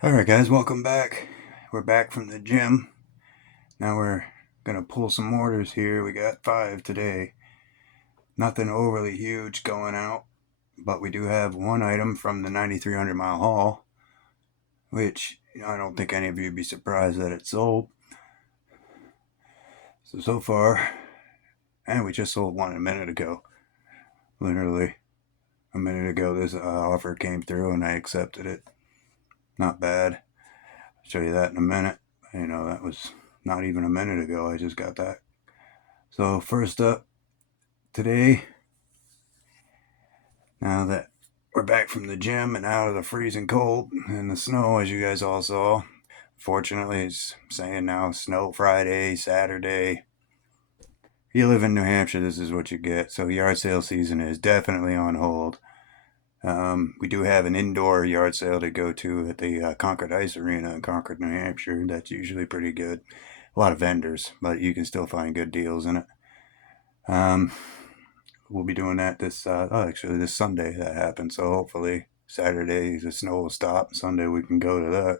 Alright guys, welcome back. We're back from the gym. Now we're gonna pull some orders here. We got 5 today. Nothing overly huge going out, but we do have one item from the 9300 mile haul, which I don't think any of you would be surprised that it's sold. So far, and we just sold one a minute ago. Literally a minute ago this offer came through and I accepted it. Not bad. I'll show you that in a minute. That was not even a minute ago. I just got that. So first up today, now that we're back from the gym and out of the freezing cold and the snow, as you guys all saw. Fortunately, it's saying now snow Friday, Saturday. If you live in New Hampshire, this is what you get. So yard sale season is definitely on hold. We do have an indoor yard sale to go to at the Concord Ice Arena in Concord, New Hampshire. That's usually pretty good. A lot of vendors, but you can still find good deals in it. We'll be doing that this Sunday that happens. So hopefully Saturday the snow will stop. Sunday we can go to that.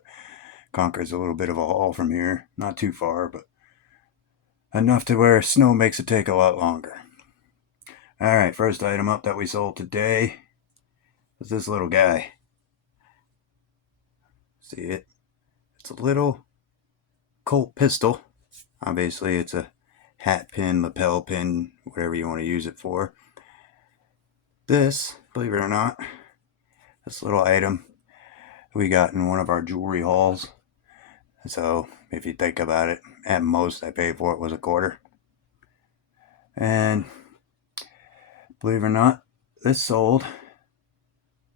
Concord's a little bit of a haul from here. Not too far, but enough to where snow makes it take a lot longer. Alright, first item up that we sold today is this little guy. See it? It's a little Colt pistol. Obviously it's a hat pin, lapel pin, whatever you want to use it for. This, believe it or not, this little item we got in one of our jewelry hauls. So if you think about it, at most I paid for it was $0.25. And believe it or not, this sold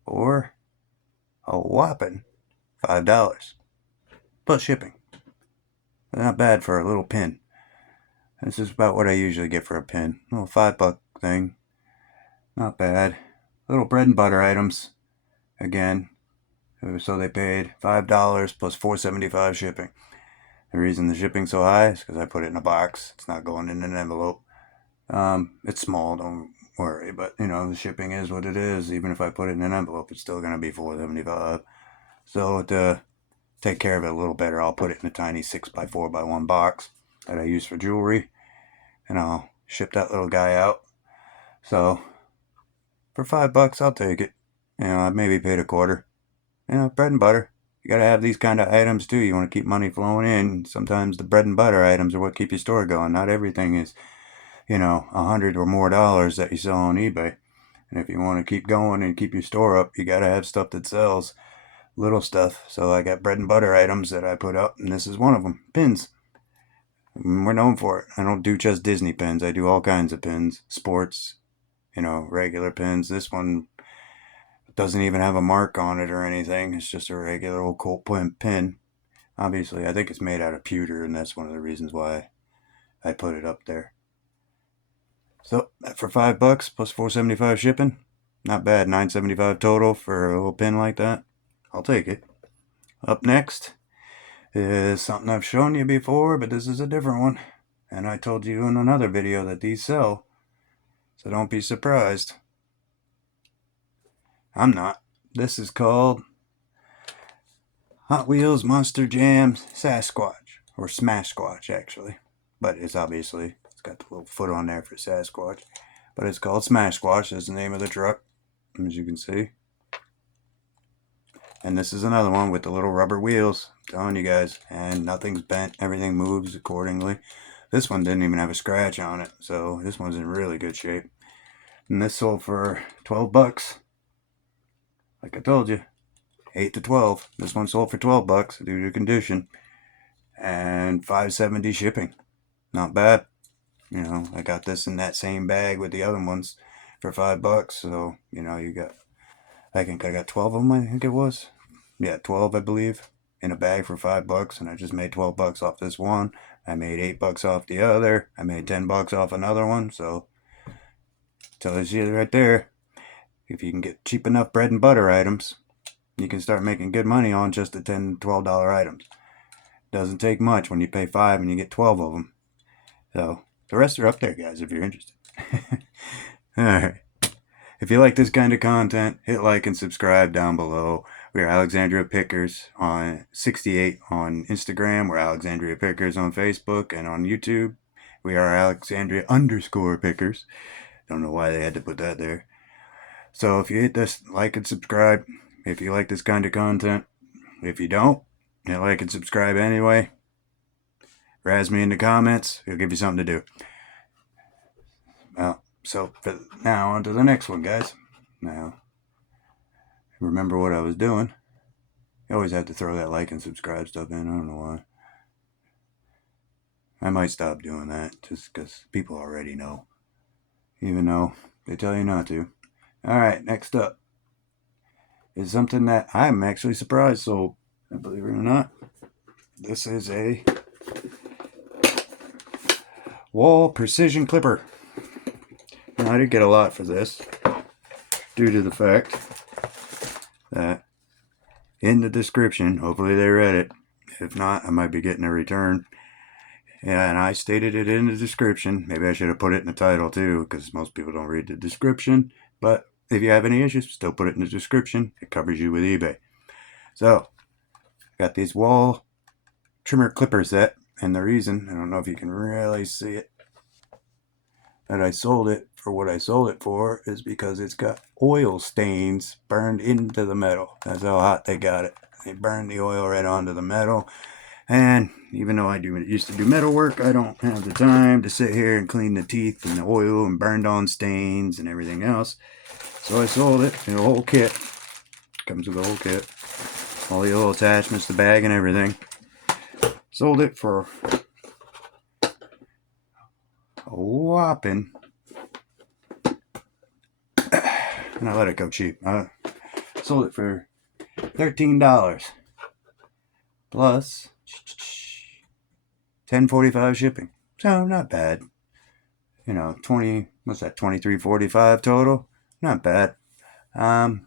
for a whopping $5 plus shipping. Not bad for a little pin. This is about what I usually get for a pin. A little $5 thing. Not bad. Little bread and butter items. Again, so they paid $5 plus $4.75 shipping. The reason the shipping's so high is because I put it in a box. It's not going in an envelope. It's small, don't worry. But, the shipping is what it is. Even if I put it in an envelope, it's still going to be $4.75. So to take care of it a little better, I'll put it in a tiny 6x4x1 box that I use for jewelry. And I'll ship that little guy out. So for $5, I'll take it. I maybe paid $0.25. Bread and butter. You gotta have these kind of items too. You want to keep money flowing in. Sometimes the bread and butter items are what keep your store going. Not everything is, $100 or more that you sell on eBay. And if you want to keep going and keep your store up, you gotta have stuff that sells. Little stuff. So I got bread and butter items that I put up, and this is one of them. Pins. We're known for it. I don't do just Disney pins. I do all kinds of pins. Sports, regular pins. This one doesn't even have a mark on it or anything. It's just a regular old Colt pin. Obviously, I think it's made out of pewter, and that's one of the reasons why I put it up there. So for $5 plus $4.75 shipping, not bad. $9.75 total for a little pin like that. I'll take it. Up next is something I've shown you before, but this is a different one. And I told you in another video that these sell. So don't be surprised. I'm not. This is called Hot Wheels Monster Jam Sasquatch. Or Smash Squatch, actually. But it's got the little foot on there for Sasquatch. But it's called Smash Squatch. That's the name of the truck, as you can see. And this is another one with the little rubber wheels. I'm telling you guys. And nothing's bent. Everything moves accordingly. This one didn't even have a scratch on it. So this one's in really good shape. And this sold for $12. Like I told you. 8 to 12. This one sold for $12 due to condition. And $5.70 shipping. Not bad. I got this in that same bag with the other ones for $5. So, I think I got 12 of them, I think it was. Yeah, 12, I believe, in a bag for $5, and I just made $12 off this one. I made $8 off the other. I made $10 off another one, so tells you right there. If you can get cheap enough bread and butter items, you can start making good money on just the $10, $12 items. Doesn't take much when you pay $5 and you get 12 of them. So, the rest are up there, guys, if you're interested. Alright. If you like this kind of content, hit like and subscribe down below. We are Alexandria Pickers on 68 on Instagram. We're Alexandria Pickers on Facebook and on YouTube. We are Alexandria_Pickers. Don't know why they had to put that there. So if you hit this, like and subscribe. If you like this kind of content. If you don't, you like and subscribe anyway. Razz me in the comments. It'll give you something to do. Well, so for now, on to the next one, guys. Now, remember what I was doing. You always have to throw that like and subscribe stuff in. I don't know why. I might stop doing that just because people already know, even though they tell you not to. All right, next up is something that I'm actually surprised sold. Believe it or not, this is a wall precision clipper. Now, I did get a lot for this due to the fact that in the description, hopefully they read it. If not, I might be getting a return. And I stated it in the description. Maybe I should have put it in the title too, because most people don't read the description. But if you have any issues, still put it in the description. It covers you with eBay. So, got these wall trimmer clipper set. And the reason, I don't know if you can really see it, that I sold it for what I sold it for is because it's got oil stains burned into the metal. That's how hot they got it. They burned the oil right onto the metal. And even though I used to do metal work, I don't have the time to sit here and clean the teeth and the oil and burned on stains and everything else. So I sold it in a whole kit. Comes with a whole kit. All the little attachments, the bag and everything. Sold it for a whopping, and I let it go cheap. I sold it for $13 plus $10.45 shipping. So not bad. You know, 20, what's that, $23.45 total? Not bad. I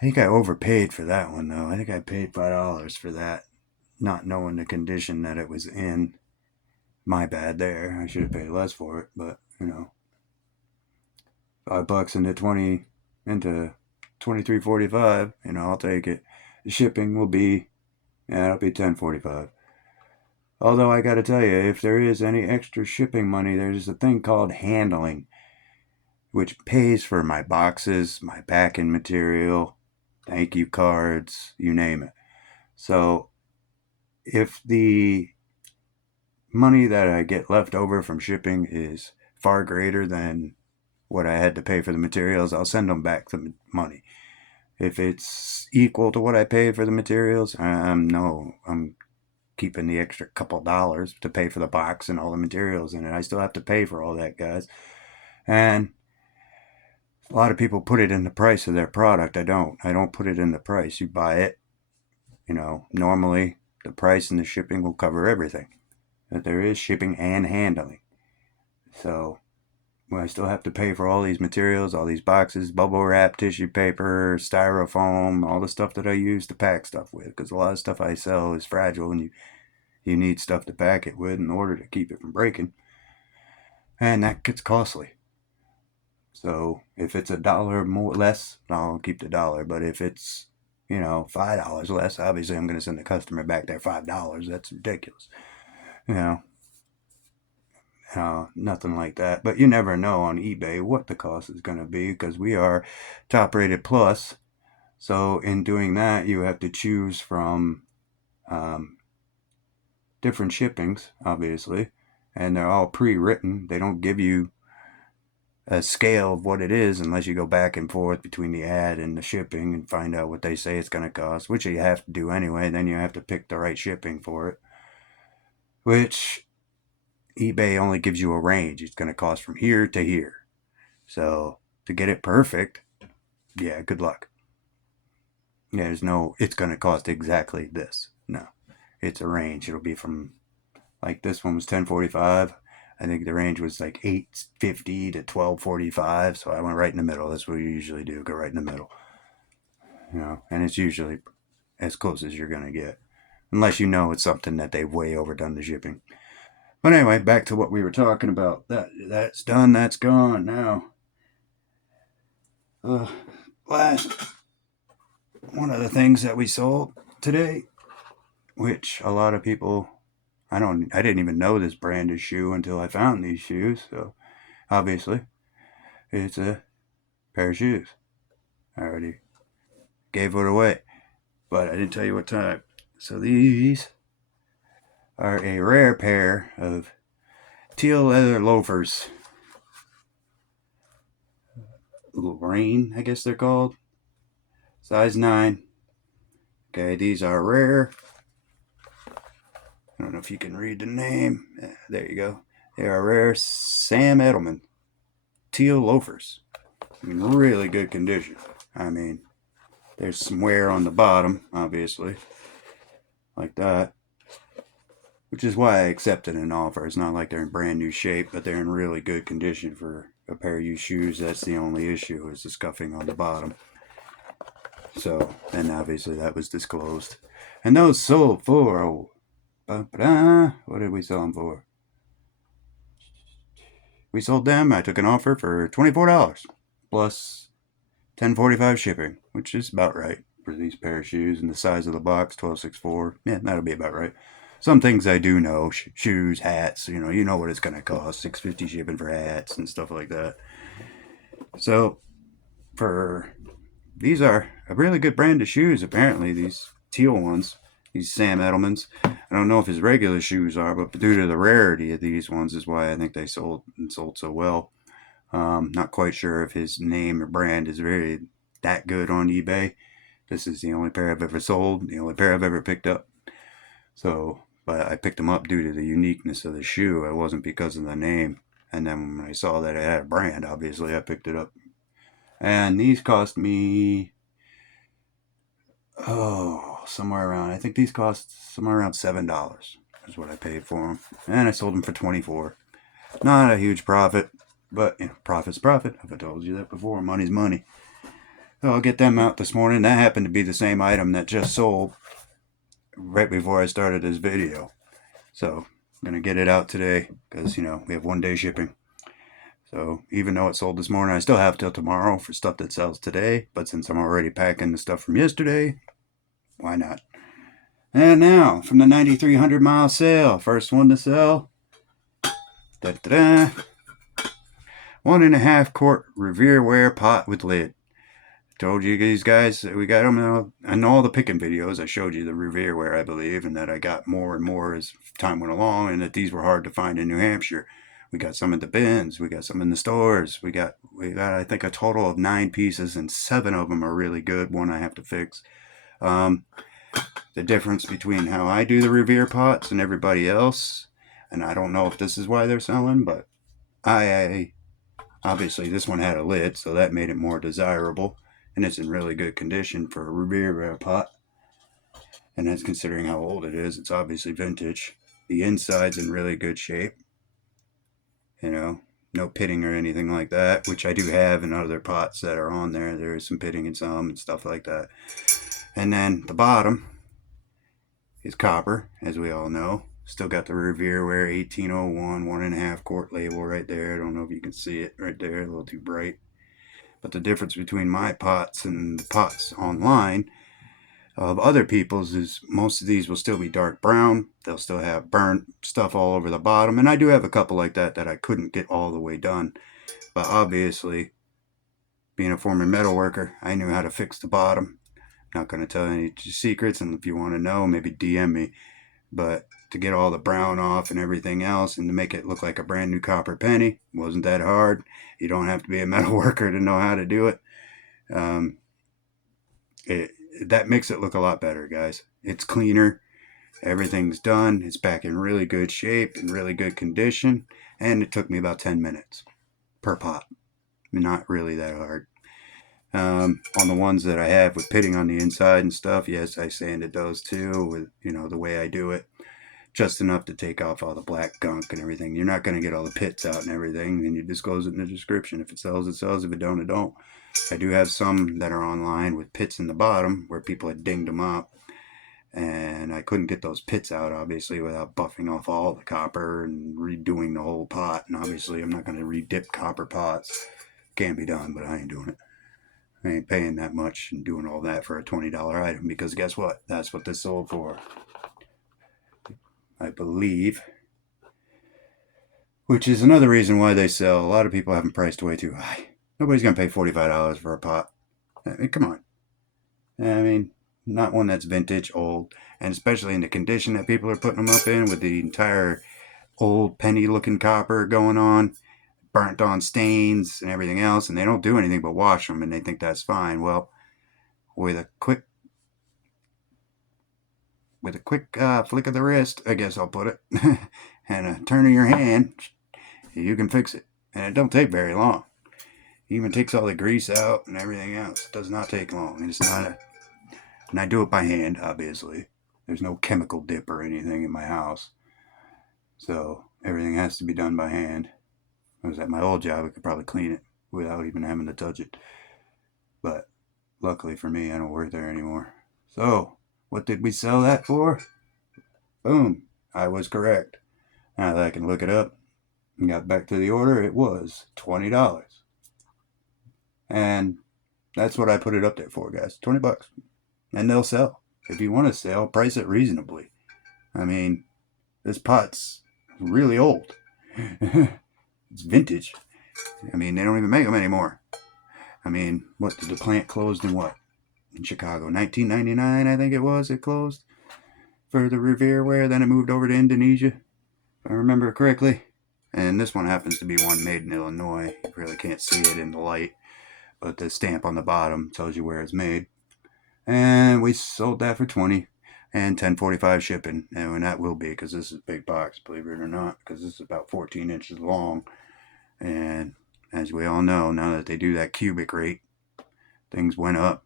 think I overpaid for that one though. I think I paid $5 for that, not knowing the condition that it was in. My bad there. I should have paid less for it, but you know, $5 into $23.45. You know, I'll take it. The shipping will be, it'll be $10.45. Although I gotta tell you, if there is any extra shipping money, there's a thing called handling, which pays for my boxes, my packing material, thank you cards, you name it. So if the money that I get left over from shipping is far greater than what I had to pay for the materials, I'll send them back the money. If it's equal to what I pay for the materials, no, I'm keeping the extra couple dollars to pay for the box and all the materials in it. I still have to pay for all that, guys. And a lot of people put it in the price of their product. I don't put it in the price. You buy it, you know, normally the price and the shipping will cover everything. But there is shipping and handling. So I still have to pay for all these materials, all these boxes, bubble wrap, tissue paper, styrofoam, all the stuff that I use to pack stuff with. Because a lot of stuff I sell is fragile and you need stuff to pack it with in order to keep it from breaking. And that gets costly. So if it's $1 more less, I'll keep the dollar. But if it's, you know, $5 less, obviously I'm going to send the customer back their $5. That's ridiculous. You know, nothing like that. But you never know on eBay what the cost is going to be because we are top rated plus. So in doing that, you have to choose from different shippings, obviously, and they're all pre-written. They don't give you a scale of what it is unless you go back and forth between the ad and the shipping and find out what they say it's going to cost, which you have to do anyway. Then you have to pick the right shipping for it, which eBay only gives you a range. It's going to cost from here to here. So to get it perfect, yeah, good luck. Yeah, there's no, it's going to cost exactly this. No, it's a range. It'll be from, like this one was $10.45. I think the range was like $8.50 to $12.45. So I went right in the middle. That's what you usually do. Go right in the middle. You know, and it's usually as close as you're going to get. Unless you know it's something that they've way overdone the shipping. But anyway, back to what we were talking about. That's done. That's gone now. Last one of the things that we sold today, which a lot of people, I didn't even know this brand of shoe until I found these shoes. So obviously, it's a pair of shoes. I already gave it away, but I didn't tell you what type. So these are a rare pair of teal leather loafers. Rain, I guess they're called. Size 9. Okay, these are rare. I don't know if you can read the name. There you go. They are rare Sam Edelman teal loafers. I mean, really good condition. I mean, there's some wear on the bottom, obviously, like that, which is why I accepted an offer. It's not like they're in brand new shape, but they're in really good condition for a pair of used shoes. That's the only issue, is the scuffing on the bottom. So, and obviously that was disclosed. And those sold for, what did we sell them for? We sold them, I took an offer for $24 plus $10.45 shipping, which is about right for these pair of shoes. And the size of the box, 12.64. Yeah, that'll be about right. Some things I do know, shoes, hats, you know what it's going to cost, $6.50 shipping for hats and stuff like that. So, these are a really good brand of shoes, apparently, these teal ones, these Sam Edelmans. I don't know if his regular shoes are, but due to the rarity of these ones is why I think they sold so well. Not quite sure if his name or brand is very that good on eBay. This is the only pair I've ever sold, the only pair I've ever picked up. So, but I picked them up due to the uniqueness of the shoe. It wasn't because of the name. And then when I saw that it had a brand, obviously I picked it up. And these cost me, somewhere around, I think these cost somewhere around $7 is what I paid for them. And I sold them for 24. Not a huge profit, but profit's profit. I've told you that before. Money's money. So I'll get them out this morning. That happened to be the same item that just sold right before I started this video. So I'm going to get it out today because, we have 1 day shipping. So even though it sold this morning, I still have till tomorrow for stuff that sells today. But since I'm already packing the stuff from yesterday, why not? And now, from the 9,300 mile sale, first one to sell. Da-da-da. 1.5 quart revere ware pot with lid. Told you these guys, we got them in all the picking videos. I showed you the revere ware, I believe, and that I got more and more as time went along, and that these were hard to find in New Hampshire. We got some in the bins, we got some in the stores. We got I think a total of 9 pieces, and 7 of them are really good. One I have to fix. The difference between how I do the revere pots and everybody else, and I don't know if this is why they're selling, but I obviously this one had a lid, so that made it more desirable, and it's in really good condition for a revere pot. And that's considering how old it is. It's obviously vintage. The inside's in really good shape. No pitting or anything like that, which I do have in other pots that are on there. There is some pitting in some and stuff like that. And then the bottom is copper, as we all know. Still got the Revere Ware 1801 1.5 quart label right there. I don't know if you can see it right there, a little too bright. But the difference between my pots and the pots online of other people's is most of these will still be dark brown. They'll still have burnt stuff all over the bottom. And I do have a couple like that I couldn't get all the way done. But obviously, being a former metal worker, I knew how to fix the bottom. Not going to tell any secrets, and if you want to know, maybe DM me. But to get all the brown off and everything else and to make it look like a brand new copper penny wasn't that hard. You don't have to be a metal worker to know how to do it. That makes it look a lot better, guys. It's cleaner. Everything's done. It's back in really good shape, in really good condition. And it took me about 10 minutes per pot. Not really that hard. On the ones that I have with pitting on the inside and stuff, yes, I sanded those too with, the way I do it. Just enough to take off all the black gunk and everything. You're not going to get all the pits out and everything, and you disclose it in the description. If it sells, it sells. If it don't, it don't. I do have some that are online with pits in the bottom where people had dinged them up, and I couldn't get those pits out, obviously, without buffing off all the copper and redoing the whole pot. And obviously, I'm not going to redip copper pots. Can't be done, but I ain't doing it. I ain't paying that much and doing all that for a $20 item, because guess what? That's what this sold for, I believe. Which is another reason why they sell. A lot of people have them priced way too high. Nobody's going to pay $45 for a pot. I mean, come on. I mean, not one that's vintage, old, and especially in the condition that people are putting them up in, with the entire old penny-looking copper going on, burnt on stains and everything else, and they don't do anything but wash them, and they think that's fine. Well, with a quick flick of the wrist, I guess I'll put it, and a turn of your hand, you can fix it. And it don't take very long. It even takes all the grease out and everything else. It does not take long. And it's not a... And I do it by hand, obviously. There's no chemical dip or anything in my house. So everything has to be done by hand. I was at my old job, I could probably clean it without even having to touch it. But luckily for me, I don't work there anymore. So, what did we sell that for? Boom. I was correct. Now that I can look it up and got back to the order, it was $20. And that's what I put it up there for, guys. $20. And they'll sell. If you want to sell, price it reasonably. I mean, this pot's really old. It's vintage. I mean, they don't even make them anymore. I mean, what did the plant closed in what? In Chicago, 1999, I think it was. It closed for the Revere ware. Then it moved over to Indonesia, if I remember correctly. And this one happens to be one made in Illinois. You really can't see it in the light, but the stamp on the bottom tells you where it's made. And we sold that for $20 and $10.45 shipping. And that will be, because this is a big box, believe it or not, because this is about 14 inches long. And as we all know, now that they do that cubic rate, things went up.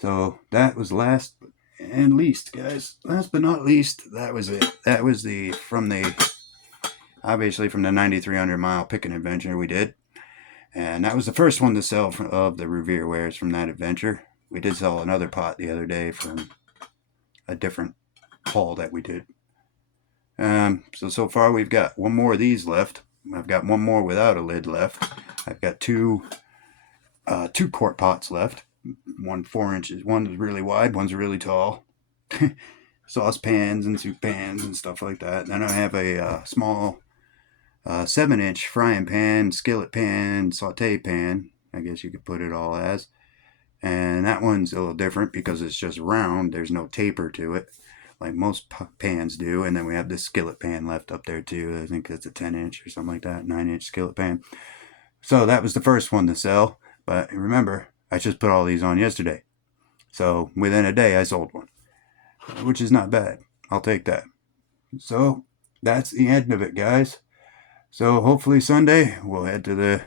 So that was last and least, guys. Last but not least, that was it. That was obviously from the 9,300 mile picking adventure we did. And that was the first one to sell of the Revere wares from that adventure. We did sell another pot the other day from a different haul that we did. So far we've got one more of these left. I've got one more without a lid left. I've got two quart pots left. One 4 inches. One's really wide. One's really tall. Saucepans and soup pans and stuff like that. Then I have a small 7-inch frying pan, skillet pan, saute pan. I guess you could put it all as. And that one's a little different because it's just round. There's no taper to it, like most pans do. And then we have this skillet pan left up there too. I think it's a 10-inch or something like that, 9-inch skillet pan. So that was the first one to sell. But remember, I just put all these on yesterday. So within a day, I sold one, which is not bad. I'll take that. So that's the end of it, guys. So hopefully Sunday we'll head to the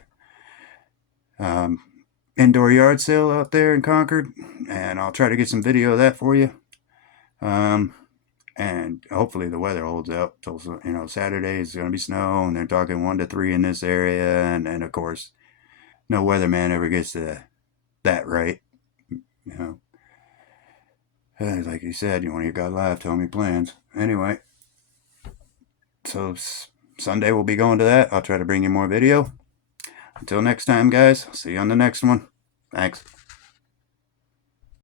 indoor yard sale out there in Concord, and I'll try to get some video of that for you. And hopefully the weather holds out till, Saturday is going to be snow, and they're talking 1 to 3 in this area, and of course, no weatherman ever gets that right. Like you said, when you got live, tell me plans. Anyway, so Sunday we'll be going to that. I'll try to bring you more video. Until next time, guys, see you on the next one. Thanks.